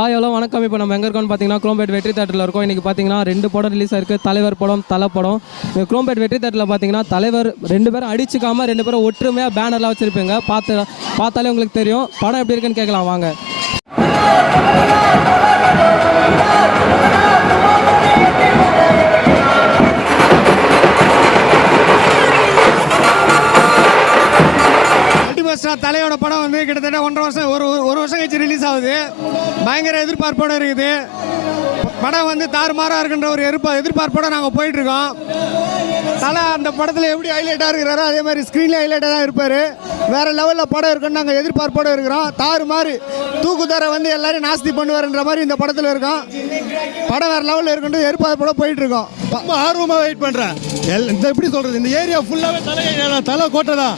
எவ்வளோ வணக்கம். இப்போ நம்ம எங்கே இருக்கோம்னு பார்த்தீங்கன்னா குரோம்பேட் வெற்றி தேட்டரில் இருக்கோம். இன்றைக்கி பார்த்தீங்கன்னா 2 படம் ரிலீஸ் ஆயிருக்கு. தலைவர் படம், தலை படம். இந்த குரோம்பேட் வெற்றி தேட்டரில் பார்த்தீங்கன்னா தலைவர் 2 பேரும் அடிச்சுக்காமல் 2 பேரும் ஒற்றுமையாக பேனர்லாம் வச்சுருப்பீங்க. பார்த்தாலே உங்களுக்கு தெரியும். படம் எப்படி இருக்குன்னு கேட்கலாம் வாங்க. தலையோட படம் வந்து கிட்டத்தட்ட 1.5 வருஷம் ஒரு வருஷம் கழிச்சு ரிலீஸ் ஆகுது. பயங்கர எதிர்பார்ப்போடு இருக்குது. படம் வந்து தாறுமாறாக இருக்குன்ற ஒரு எதிர்பார்ப்போடு நாங்கள் போயிட்டுருக்கோம். தலை அந்த படத்தில் எப்படி ஹைலைட்டாக இருக்கிறாரோ அதே மாதிரி ஸ்க்ரீனில் ஹைலைட்டாக தான் இருப்பார். வேறு லெவலில் படம் இருக்குன்னு நாங்கள் எதிர்பார்ப்போடு இருக்கிறோம். தாறுமாறு தூக்குதாரை வந்து எல்லாரையும் நாஸ்தி பண்ணுவார்ன்ற மாதிரி இந்த படத்தில் இருக்கோம். படம் வேறு லெவலில் இருக்குன்ட்டு எதிர்பார்ப்போடு போயிட்டுருக்கோம். ரொம்ப ஆர்வமாக வெயிட் பண்ணுறேன். இந்த எப்படி சொல்கிறது, இந்த ஏரியா ஃபுல்லாகவே தலை கோட்டை தான்.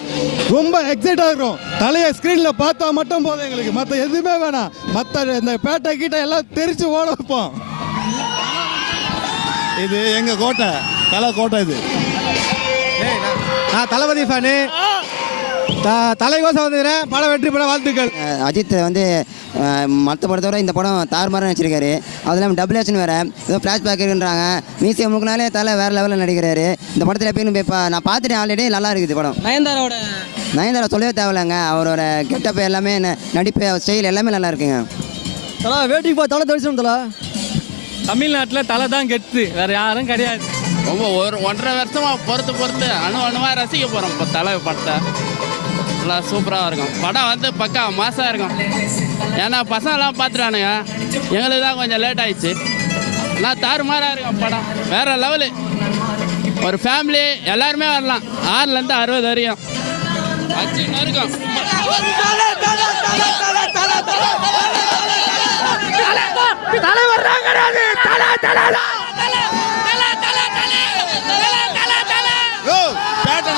ரொம்ப எக்ஸைட்டாக இருக்கும். தலையை ஸ்க்ரீனில் பார்த்தா மட்டும் போதும் எங்களுக்கு, மற்ற எதுவுமே வேணாம். மற்ற இந்த பேட்டை கீட்டை எல்லாம் தெரிச்சு ஓட வைப்போம். இது எங்கள் கோட்டை, தலை கோட்டை. இது நான் தளபதி ஃபேனு. தலைகோசம் வந்துக்கிறேன். படம் வெற்றி படம் வாழ்த்துக்கள். அஜித் வந்து மற்ற படத்தை விட இந்த படம் தாறுமாறாக நடிச்சிருக்காரு. அது இல்லாமல் டபுள் ஆக்ஷன் வேறு, ஏதோ ஃப்ளாஷ்பேக் இருக்குன்றாங்க. மீசியம் முழுக்கினாலே தலை வேறு லெவலில் நடிக்கிறாரு. இந்த படத்தில் எப்பயும் நான் பார்த்துட்டேன் ஆல்ரெடி. நல்லா இருக்குது படம். நயன்தாரா சொல்லவே தேவையில்லைங்க. அவரோட கெட்டப் எல்லாமே நடிப்பு ஸ்டைல் எல்லாமே நல்லா இருக்குங்க. தலா வெயிட்டிங் ஃபார் தலை தரிசனம். தலா தமிழ்நாட்டில் தலை தான் கெட்டு, வேறு யாரும் கிடையாது. ரொம்ப 1.5 வருஷமாக பொறுத்து அணுவாக ரசிக்க போகிறோம். இப்போ தலை படத்தை நல்லா சூப்பராக இருக்கும். படம் வந்து பக்கா மாசாக இருக்கும். ஏன்னா பசங்களாம் பார்த்துட்டானுங்க, எங்களுக்கு தான் கொஞ்சம் லேட் ஆயிடுச்சு. நான் தாறுமாறாக இருக்கும் படம். வேறு லெவலு. ஒரு ஃபேமிலி எல்லாருமே வரலாம். 6லேருந்து 60 வரையும் வச்சுன்னு இருக்கும்.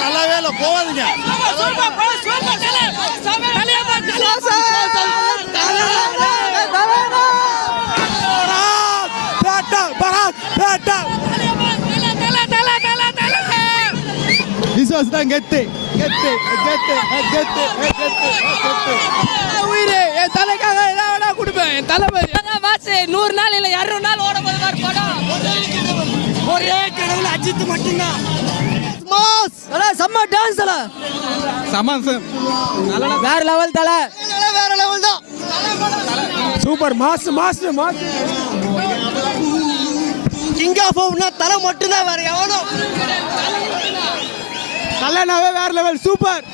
நல்லாவே இல்லை, போவாதீங்க. விசுவாஸ் தான் கெத்து. உயிரே என் தலைக்காக ஏதாவது கொடுப்பேன். என் தளபதி 100 நாள் இல்லை 200 நாள் ஓட போது படம். ஒரே கடவுள் அஜித் மட்டும்தான். செம்ம டான்ஸ் தல. வேற லெவல் தலை. வேற லெவல் தான். Super mass. கிங் ஆஃப் ஓவ்னா தலை மட்டும்தான், வேற எவனும். தலைனாவே வேற லெவல். சூப்பர்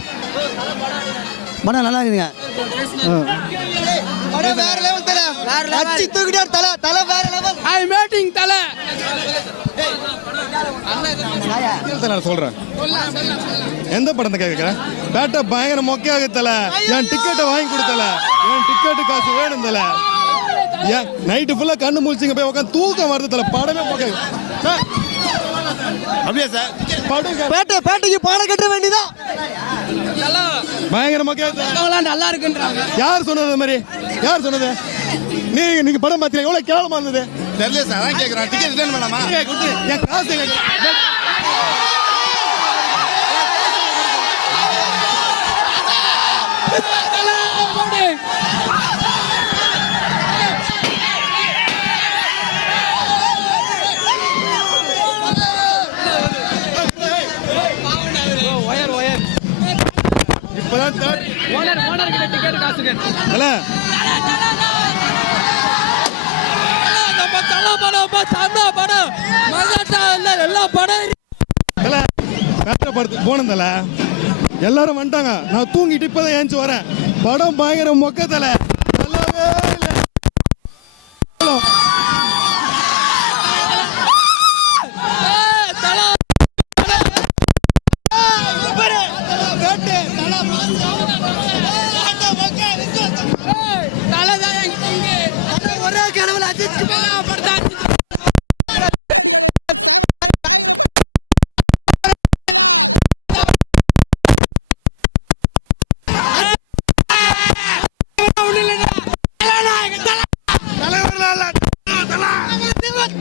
படம் நல்லா இருக்குதுங்க. படம் வேற லெவல் தல. அச்சி தூக்கிட்டார் தல. தலை வேற லெவல். ஐ மீட்டிங் தலை. நான் சொல்றேன், எந்த படத்தை கேட்கிறேன். பேட்டை பயங்கர மொக்கையாக தலை. என் டிக்கெட்டை வாங்கி கொடுத்தல. என் டிக்கெட்டு காசு வேணும் தலை. ஏன் நைட்டு ஃபுல்லா கண்ணு முழிச்சிங்க போய் உட்காந்து தூக்கம் வருது தலை. படமே மொக்கை. அப்படியே சார் பேட்டைக்கு பாடம் கட்ட வேண்டியதான். பயங்கர மொக்கையாக நல்லா இருக்குன்றாங்க. யார் சொன்னது மாதிரி? யார் சொன்னது? நீங்க படம் பார்த்தீங்க, எவ்வளவு கேவலமா இருந்தது தெரியல சார். அதான் கேட்குறேன், டிக்கெட் ரிட்டர்ன் பண்ணலாமா? என் காசு இப்பதான் டிக்கெட் காசு போனதில்ல. எல்லாரும் வந்துட்டாங்க. நான் தூங்கிட்டு இப்பதான் ஏஞ்சி வரேன். படம் பயங்கர மொக்கத்தல. நல்லாவே இல்லை. ஒரே கடவுள் அஜித்.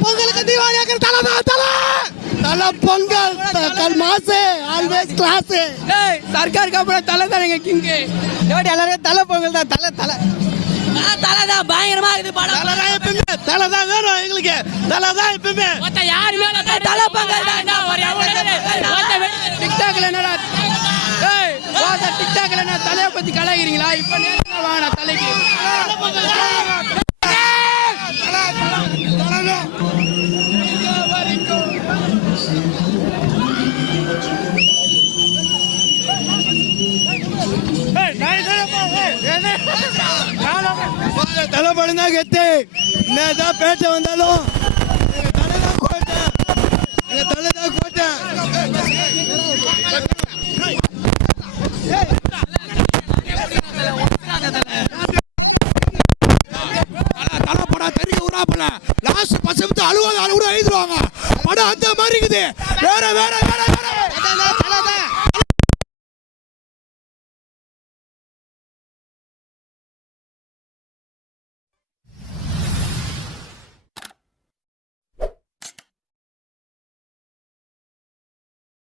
பொங்கலுக்கு தீபாவளி தலை பொங்கல் மாசு ஆல்வேஸ் கிளாஸ். சர்க்கார் கப்பட தலை தானே கிங். எல்லாரும் தலை பொங்கல் தான். தலை தலை தான் பயங்கரமா இருக்குது படம். தலை தான் எப்பவுமே தலை தான் வேணும் எங்களுக்கு. தலை தான் எப்பவுமே. யாரு மேல தலை பங்கல் தான் ஒரு டிக்டாக்ல என்னடா ஏய் வாடா டிக்டாக்ல என்ன தலைய பத்தி கலாய்க்கிறீங்களா? இப்ப நேரா வாடா தலைக்கு. தலை படம் தான் கெத்து. என்னதான் பேட்டை வந்தாலும் எங்க தலை தான் கோட்டை. எங்க தலை தான் கோட்டை. தலை படம் தெரிய உறாப்புல லாஸ்ட் 10 நிமிஷம் அழுவாங்க, அழுகுற எழுதுவாங்க. படம் அந்த மாதிரி இருக்குது. வேற வேற வேற வேற